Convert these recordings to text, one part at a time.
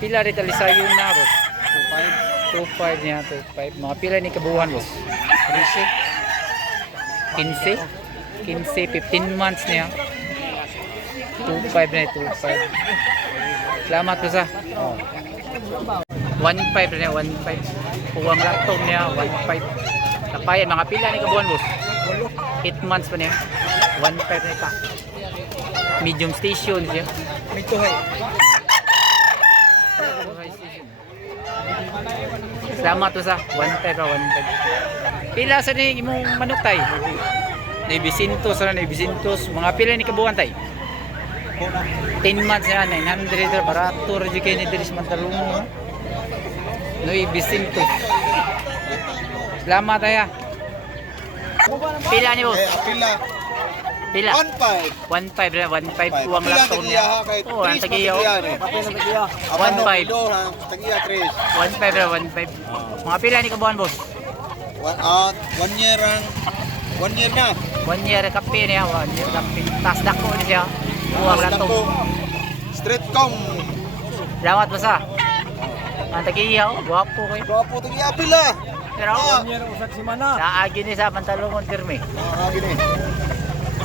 pila rin talisayon na boss. 2.5 niya, 2.5. Mga pila ni kabuhan boss. 15. 15, 15 months niya. 2.5 na 2.5. Salamat po sa. 1.5 na niya, 1.5. Puwang laktong niya, 1.5. Tapayan, mga pila ni kabuhan boss. 8 months pa niya. 1.5 na ita. Medium station siya. May tuhay. Salamat to sa 1.5 pa 1.5. Pila sa ni imong manok tay? Ni Vicintos na ni Vicintos. Mga pila ni kabuhan tay? 10 months na 900 ra barato ra jud ni diri sa Mantalungo. No Vicintos. Salamat tay. ah. Pila ni boss? Eh, apila. Pila? 1.5. 1.5 ra 1.5 uwang Apila laptop niya. tagiya ha, kahit Oh, ang tagiya. ni. Papel na tagiya. Awan mo 1.5. kilo, ha, tagiya Chris. 1.5 ra 1.5. Mga pila ni kabuhan boss? One, ah, one year ang one year na. One year kape niya, one year kape. Tas dako ni siya. Uwang Tapos laptop. Straight com. Lawat basa. Ang tagiyaw, gwapo ko eh. Gwapo tagiya apila. Pero Ah. Yan ang usak si Mana. naagi ni sa pantalongon pirmi. Ah, gini.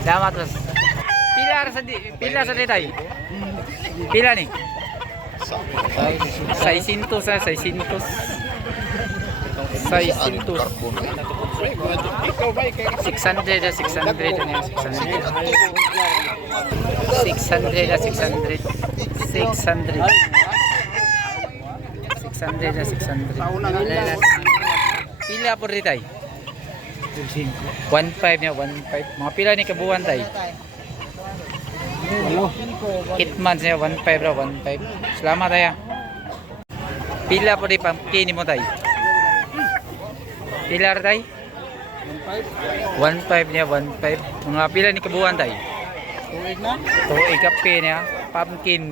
Salamat bas. Pila sa di, pila sa ditay. Pila ni? 600 sa 600. 600. 600 na 600 na 600. 600 na 600. 600. 600 na 600. Pila po rin tay? 1.5 niya, 1.5. Mga pila ni kabuhan tay? 8 months niya, 1.5 ra, 1.5. Salamat tayo. Pila po rin pumpkin mo tay? Pila ra tay? 1.5 niya, 1.5. Mga pila ni kabuhan tay? Tuwig na. Tuig kape niya, pumpkin.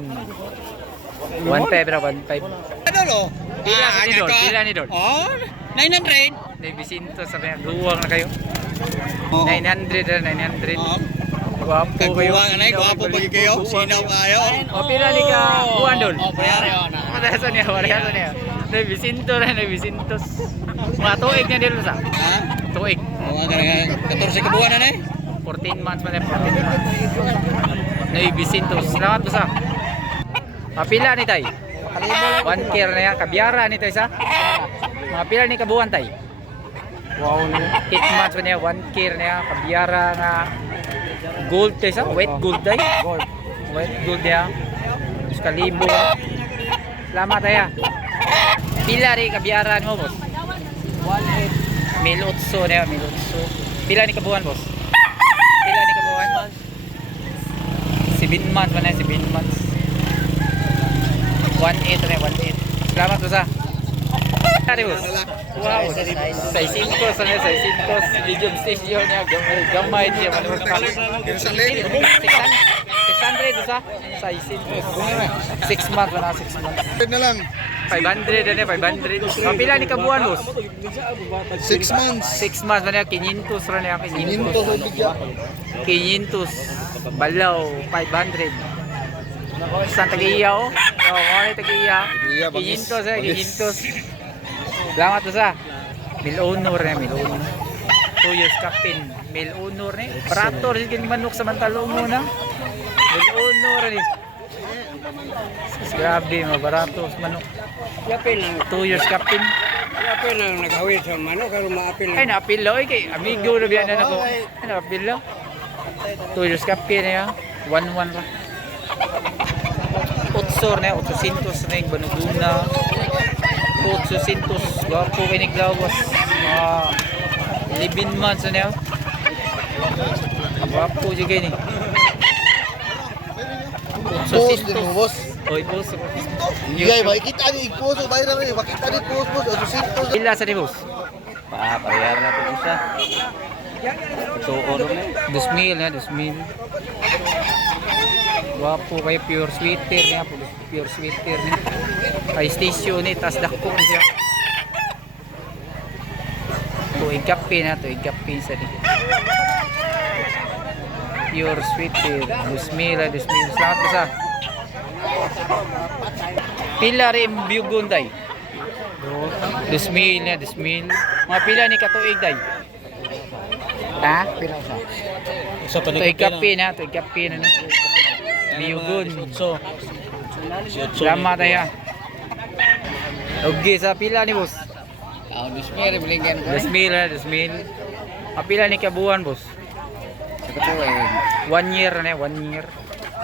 1.5 ra, 1.5. Ano lo? Pila ni Dol? Pila ni Dol? Oh, 900. May bisinto sa kanya. Luwang na kayo. Oh. 900 ra, 900. Oh. Gwapo kayo. Kagbuwang anay, gwapo pagi kayo. Sinaw kayo. O pila ni ka buwan? Oh, bayari oh, na. Mataso niya, wala niya. May bisinto na, may bisintos. Mga tuig niya dito sa. Ha? Tuig. Oh, ang 14 kabuhan na eh. 14 months pa na, 14 months. May bisintos. Salamat po sa. Mga pila ni tay? One care na yan. Kabiyara ni tay sa? Mga pila ni kabuhan tay? Wow na. 8 months niya, 1 care niya. Kabiyara nga gold tay sa? Wet gold tay? Gold. Wet gold niya. Mas kalibo. Salamat tayo. Pila rin kabiyara ni mo boss? 1.8. Mil utso niya, mil utso. Pila ni kabuhan boss? Pila ni kabuhan? 7 months pa na, 7 months. 1.8 na, 1.8. Salamat po sa. Kari boss. Wow, sa isintos na, sa isintos. Medium station niya, gamay, niya. Na Jerusalem. 600 sa sa isintos. 6 months pa na, 6 months. na lang. 500 na, 500. Kapila ni kabuhan boss? 6 months. 6 months niya, 500 ra niya, 500 sa 500. bigya. 500. Balaw, 500. Isang tagiya oh. Oh, tagiya. Tagiya, bangis. 500 eh, Bangis. 500. Salamat sa. Mil honor na, mil honor. 2 years captain. Mil honor ni. Parator yung manok sa mantalong muna. Mil honor ni. Grabe, mabarato sa manok. Yapil lang. 2 years captain. Yapil lang nagawid sa Mano. Karo maapil Ay, naapil. Ay, kay amigo na biyan na ako. Ay, naapil lang. 2 years captain na yan. 1-1 ra. Utsor na yan. 800 na yung banuguna. 800. Gwapo kay niglawas. Mga 11 months na yan. Gwapo dyan kayo ni. Post din mo, 800. boss. Oy, boss. Igay, makikita ni Igposo, bayra rin. Makita ni Post, boss. O, susintos. Ila sa ni boss? Pa, parehar na ito isa. Tuon na. 2,000 na, 2,000. Gwapo kayo, pure sweater niya, pure sweater niya. Ay station ni, tas dako ni siya. Tuig kape na, tuig kape sa ni. Pure sweater, 2,000 na, 2,000. Salamat po sa. Pila rin biyugon day. Dusmil na, dusmil. Mga pila ni katuig day. Ha? Pila sa. Pa Tuig kape na, tuig kape na ni. Biyugon. So, si Otso. Salamat tayo. Okay, sa pila ni boss. Ah, dismere bilinggan ko. Dusmil na, dusmil. Mga pila ni kabuhan boss. Ito eh. One year na, one year.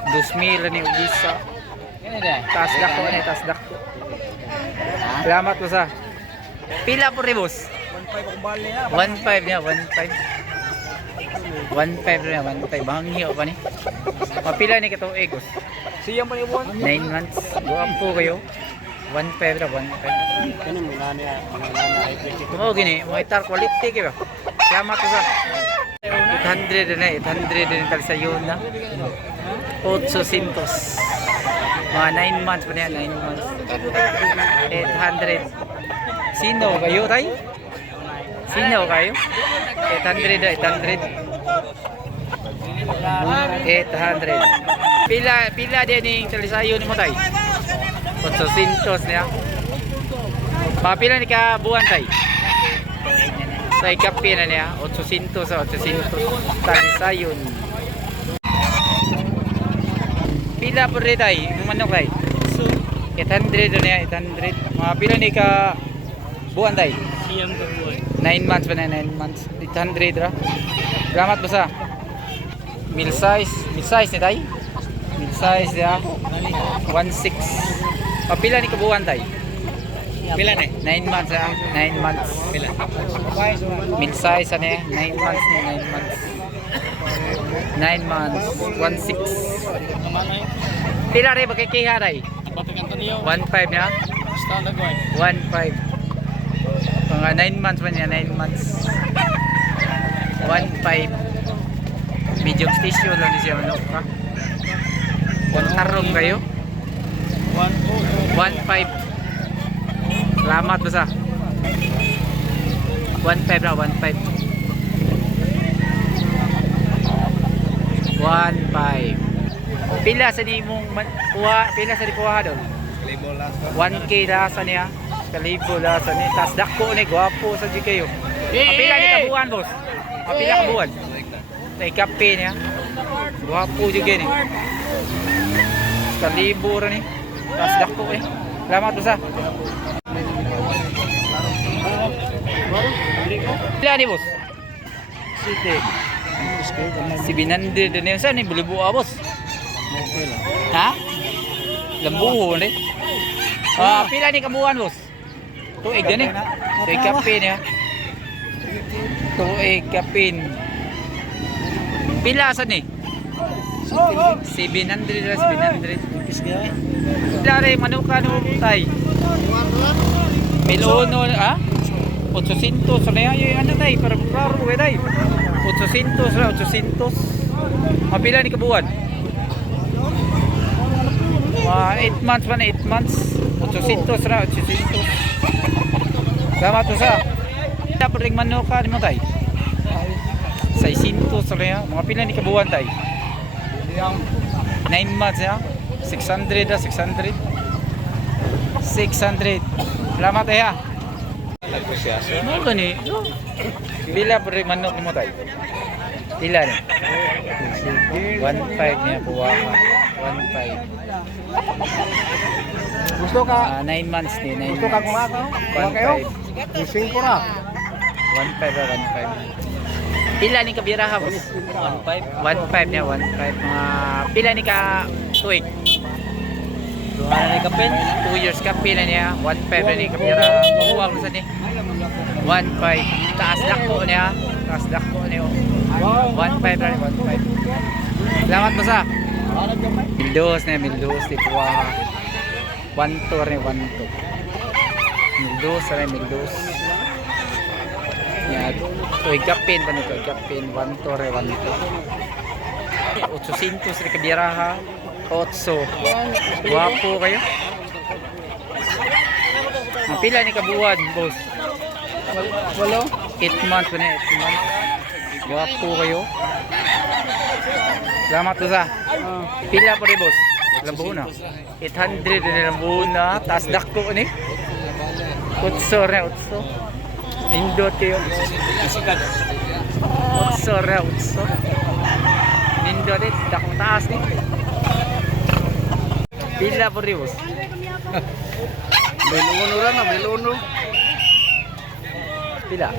Dusmil ni Ugisa. Ini dah. Taas dako na, taas dako. Salamat po sa. Pila po rin boss. 1.5 niya, 1.5. 1.5 niya, 1.5. Bahangyo pa ni. Mapila ni katong egos. Siya man iwan. 9 months. Buwang po kayo. 1.5 na, 1.5. Kani mo na niya, Oo, gini. Mga itar quality kayo. Salamat po sa. 800 na, 800 na tal sa yun na. 800. Mga 9 months pa niya, 9 months. 800. Sino kayo, tay? Sino kayo? 800 na, 800. 800. Pila, pila din yung talisayo ni mo, tay? 800 niya. Mga pila ni ka buwan, tay? Sa ikapi niya, 800 sa 800 talisayon. Pila po rin tay, manok tay? 800 na niya, 800. Mga ni ka buwan tay? 9 months pa na, 9 months. 800 ra. Salamat ba sa? Mil size, mil size ni tay? Mil size ya. 1.6. Papila ni kabuwan tay? Pila ni? 9 months ah, 9 months. Pila. Min size ano eh, 9 months na 9 months. 9 months, 1.6. Pila rin magkikiha rin? 1.5 na? 1.5. Mga 9 months pa niya, 9 months. 1.5. Medium tissue lang ni siya, ano ka? Tarong kayo? 1.5. Salamat basta. 1.5 na, 1.5. 1.5. Pila sa di mong kuha, pila sa di kuha doon? 1K la sa niya. Kalibo la sa niya. Tas dako ni gwapo sa di kayo. Kapila ni kabuan, boss. Kapila kabuan. Sa ikape niya. Gwapo juga ni. Kalibo ra ni. Tas dako eh. Salamat boss ah. Pila ni boss? City. Si Binandir din yun. Saan Bulibu ah, boss? Ha? Lambuho ni. Ah, pila ni kabuhan boss? Tuig din eh. Tuig kapin ya. Tuig kapin. Pila sa ni? 700 ras 700. Pila rin manuka no tay. Miluno ah? 800 sa na yung ano tay para klaro eh tay. 800 ra 800. Mapila ni kabuhan? Mga 8 months pa na 8 months. 800 ra 800. Salamat po sa. Dapat ring manuka ni mo tay. 600 sa na mga pila ni kabuhan tay. 9 months ya. 600 ra 600. 600. Salamat ya. Nagpresyaso. Ano ba ni? Bila rin manok ni mo tayo? Pila ni? 1.5 niya kuha ka. 1.5. Gusto ka? Ah, 9 months ni. 9 Gusto ka months. kumakaw? Kuha kayo? 1.5. Ising ko na. 1.5 ra 1.5. Pila ni kabira ha boss? 1.5. 1.5 niya 1.5. Mga pila ni ka tuig? Na kapin? 2 years ka pila niya. 1.5 na ni kabira. Kuha mo sa ni. 1.5. Taas dako niya. Taas dako niya. 1.5 na ni 1.5. Salamat mo sa. Mildos na Mildos di kuha. 1 tour ni 1 to. Mildos na Mildos. Yan. Tuig kapin pa nito. Kapin. 1 tour 1 to. 800 rin kabira 8. Guwapo kayo. Ang pila ni kabuwan, boss? Walo? 8 months na, 8 months. Guwapo kayo. Salamat to sa. Pila po rin, boss? Lambuna. 800 din lambuna. Taas dako ni. Utso re, utso. Nindot kayo. Utso re, utso. Nindot eh, dakong taas ni. Pila po rios. Biluno lang na, biluno. Pila.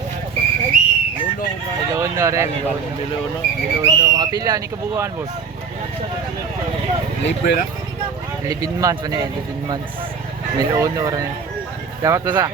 Miluno rin, miluno. Biluno. Miluno. Mga pila ni kabuuan, boss. Libre na. 11 months pa na yan, 11 months. Miluno rin. Dapat ba sa?